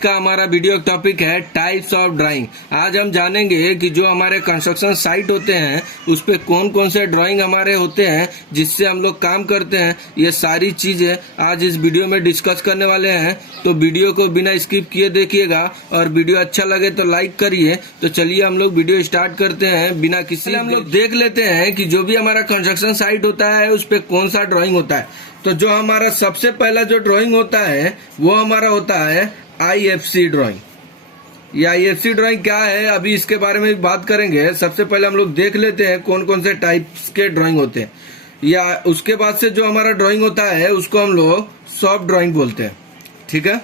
का हमारा video topic है टाइप्स ऑफ ड्राइंग। आज हम जानेंगे कि जो हमारे कंस्ट्रक्शन साइट होते हैं उस पे कौन कौन से ड्राइंग हमारे होते हैं जिससे हम लोग काम करते हैं। ये सारी चीजें आज इस वीडियो में डिस्कस करने वाले हैं, तो वीडियो को बिना स्किप किए देखिएगा और वीडियो अच्छा लगे तो लाइक करिए। तो चलिए हम लोग वीडियो स्टार्ट करते हैं बिना किसी हम लोग देख लेते हैं कि जो भी हमारा कंस्ट्रक्शन साइट होता है उस पे कौन सा ड्राइंग होता है। तो जो हमारा सबसे पहला जो ड्राइंग होता है वो हमारा होता है IFC ड्राइंग। ये IFC ड्राइंग क्या है अभी इसके बारे में बात करेंगे। सबसे पहले हम लोग देख लेते हैं कौन कौन से टाइप्स के ड्राइंग होते हैं। या उसके बाद से जो हमारा ड्राइंग होता है उसको हम लोग सॉफ्ट ड्राइंग बोलते हैं, ठीक है।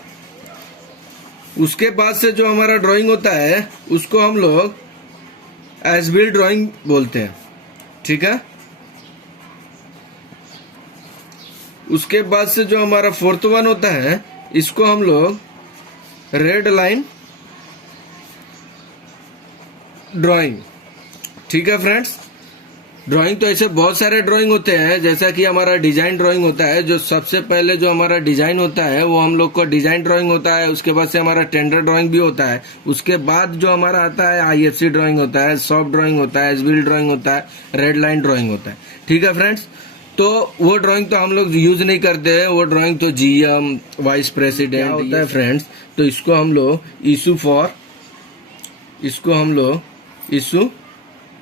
उसके बाद से जो हमारा ड्राइंग होता है उसको हम लोग एज बिल्ट ड्राइंग बोलते हैं, ठीक है। उसके बाद से जो हमारा फोर्थ वन होता है इसको हम लोग रेड लाइन ड्राइंग, ठीक है फ्रेंड्स। ड्राइंग तो ऐसे बहुत सारे ड्राइंग होते हैं, जैसा कि हमारा डिजाइन ड्राइंग होता है। जो सबसे पहले जो हमारा डिजाइन होता है वो हम लोग का डिजाइन ड्राइंग होता है। उसके बाद से हमारा टेंडर ड्राइंग भी होता है। उसके बाद जो हमारा आता है IFC ड्राइंग होता है, सॉफ्ट ड्राइंग होता है, एज बिल्ट ड्राइंग होता है, रेड लाइन ड्राइंग होता है, ठीक है फ्रेंड्स। तो वो ड्राइंग तो हम लोग यूज नहीं करते हैं, वो ड्राइंग तो GM वाइस प्रेसिडेंट होता है फ्रेंड्स। तो इसको हम लोग इशू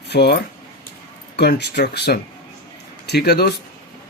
फॉर कंस्ट्रक्शन, ठीक है दोस्त।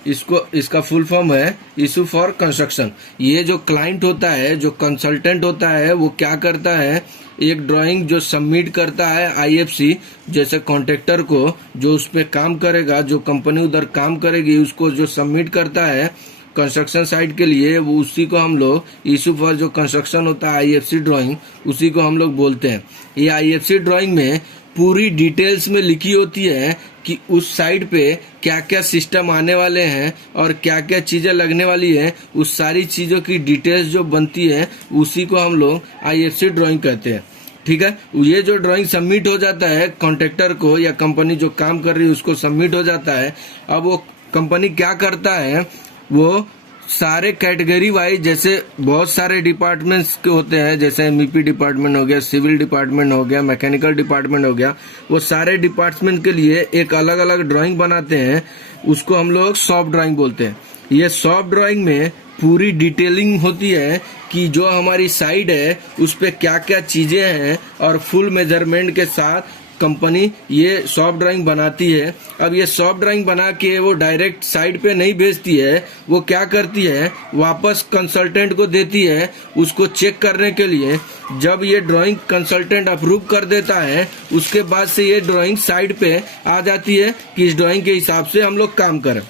इसका फुल फॉर्म है इशू फॉर कंस्ट्रक्शन। ये जो क्लाइंट होता है, जो कंसल्टेंट होता है, वो क्या करता है, एक ड्राइंग जो सबमिट करता है IFC, जैसे कॉन्ट्रैक्टर को जो उस पे काम करेगा, जो कंपनी उधर काम करेगी उसको जो सबमिट करता है कंस्ट्रक्शन साइट के लिए, वो उसी को हम लोग इशू फॉर जो कंस्ट्रक्शन होता है IFC ड्राइंग, उसी को हम लोग बोलते हैं। ये IFC ड्राइंग में पूरी डिटेल्स में लिखी होती है कि उस साइट पे क्या क्या सिस्टम आने वाले हैं और क्या क्या चीजें लगने वाली है। उस सारी चीजों की डिटेल्स जो बनती है उसी को हम लोग IFC ड्राइंग कहते हैं, ठीक है। ये जो ड्राइंग सबमिट हो जाता है कॉन्ट्रैक्टर को या कंपनी जो काम कर रही है उसको सबमिट हो जाता है। अब वो कंपनी क्या करता है, वो सारे कैटेगरी वाइज, जैसे बहुत सारे डिपार्टमेंट्स के होते हैं, जैसे MEP डिपार्टमेंट हो गया, सिविल डिपार्टमेंट हो गया, मैकेनिकल डिपार्टमेंट हो गया, वो सारे डिपार्टमेंट के लिए एक अलग अलग ड्राइंग बनाते हैं। उसको हम लोग सॉफ्ट ड्राइंग बोलते हैं। ये सॉफ्ट ड्राइंग में पूरी डिटेलिंग होती है कि जो हमारी साइट है उस पे क्या क्या चीजें हैं और फुल मेजरमेंट के साथ कंपनी ये सॉफ्ट ड्राइंग बनाती है। अब ये सॉफ्ट ड्राइंग बना के वो डायरेक्ट साइट पे नहीं भेजती है, वो क्या करती है, वापस कंसल्टेंट को देती है उसको चेक करने के लिए। जब ये ड्राइंग कंसल्टेंट अप्रूव कर देता है उसके बाद से ये ड्राइंग साइट पे आ जाती है कि इस ड्राइंग के हिसाब से हम लोग काम करें।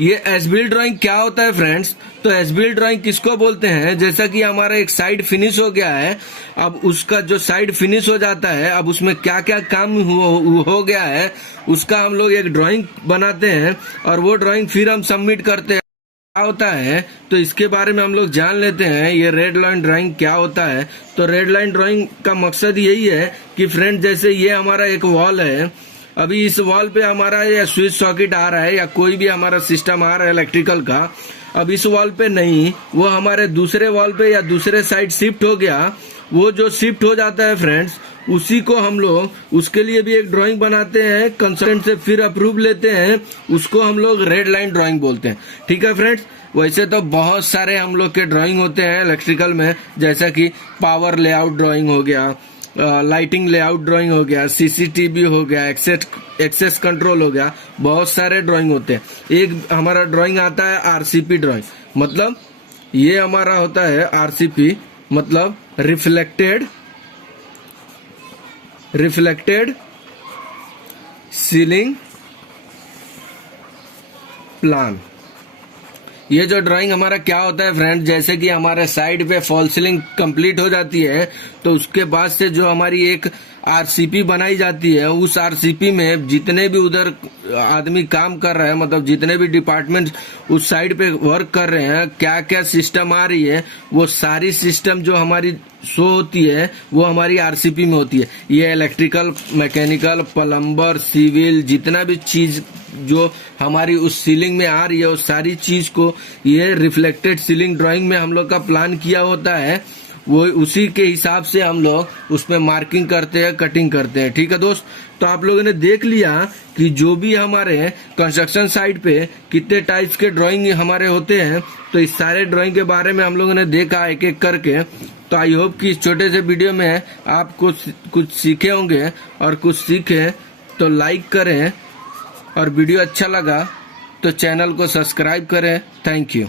ये एज बिल्ट ड्राइंग क्या होता है फ्रेंड्स, तो एज बिल्ट ड्राइंग किसको बोलते हैं, जैसा कि हमारा एक साइट फिनिश हो गया है, अब उसका जो साइट फिनिश हो जाता है, अब उसमें क्या क्या काम हो गया है उसका हम लोग एक ड्राइंग बनाते हैं और वो ड्राइंग फिर हम सबमिट करते हैं। क्या होता है तो इसके बारे में हम लोग जान लेते हैं। ये रेड लाइन ड्राइंग क्या होता है, तो रेड लाइन ड्राइंग का मकसद यही है कि फ्रेंड, जैसे ये हमारा एक वॉल है, अभी इस वॉल पे हमारा या स्विच सॉकेट आ रहा है या कोई भी हमारा सिस्टम आ रहा है इलेक्ट्रिकल का, अब इस वॉल पे नहीं, वो हमारे दूसरे वॉल पे या दूसरे साइड शिफ्ट हो गया। वो जो शिफ्ट हो जाता है फ्रेंड्स, उसी को हम लोग उसके लिए भी एक ड्राइंग बनाते हैं, कंसल्टेंट से फिर अप्रूव लेते हैं, उसको हम लोग रेड लाइन ड्राइंग बोलते हैं, ठीक है फ्रेंड्स। वैसे तो बहुत सारे हम लोग के ड्राइंग होते हैं इलेक्ट्रिकल में, जैसा कि पावर लेआउट ड्राइंग हो गया, लाइटिंग लेआउट ड्राइंग हो गया, CCTV हो गया, एक्सेस कंट्रोल हो गया, बहुत सारे ड्राइंग होते हैं। एक हमारा ड्राइंग आता है RCP ड्राइंग, मतलब ये हमारा होता है RCP मतलब रिफ्लेक्टेड सीलिंग प्लान। ये जो ड्राइंग हमारा क्या होता है फ्रेंड, जैसे कि हमारे साइड पे फॉल सीलिंग कंप्लीट हो जाती है तो उसके बाद से जो हमारी एक RCP बनाई जाती है, उस RCP में जितने भी उधर आदमी काम कर रहे हैं, मतलब जितने भी डिपार्टमेंट उस साइड पे वर्क कर रहे हैं, क्या क्या सिस्टम आ रही है, वो सारी सिस्टम जो हमारी शो होती है वो हमारी RCP में होती है। ये इलेक्ट्रिकल, मैकेनिकल, प्लम्बर, सिविल, जितना भी चीज जो हमारी उस सीलिंग में आ रही है, उस सारी चीज को ये रिफ्लेक्टेड सीलिंग ड्राइंग में हम लोग का प्लान किया होता है। वो उसी के हिसाब से हम लोग उसमें मार्किंग करते हैं, कटिंग करते हैं। ठीक है दोस्त, तो आप लोगों ने देख लिया कि जो भी हमारे कंस्ट्रक्शन साइट पे कितने टाइप्स के ड्राइंग हमारे होते हैं। तो इस सारे ड्राइंग के बारे में हम लोगों ने देखा एक एक करके। तो आई होप कि इस छोटे से वीडियो में आप कुछ सीखे होंगे, और कुछ सीखे तो लाइक करें, और वीडियो अच्छा लगा तो चैनल को सब्सक्राइब करें। Thank you.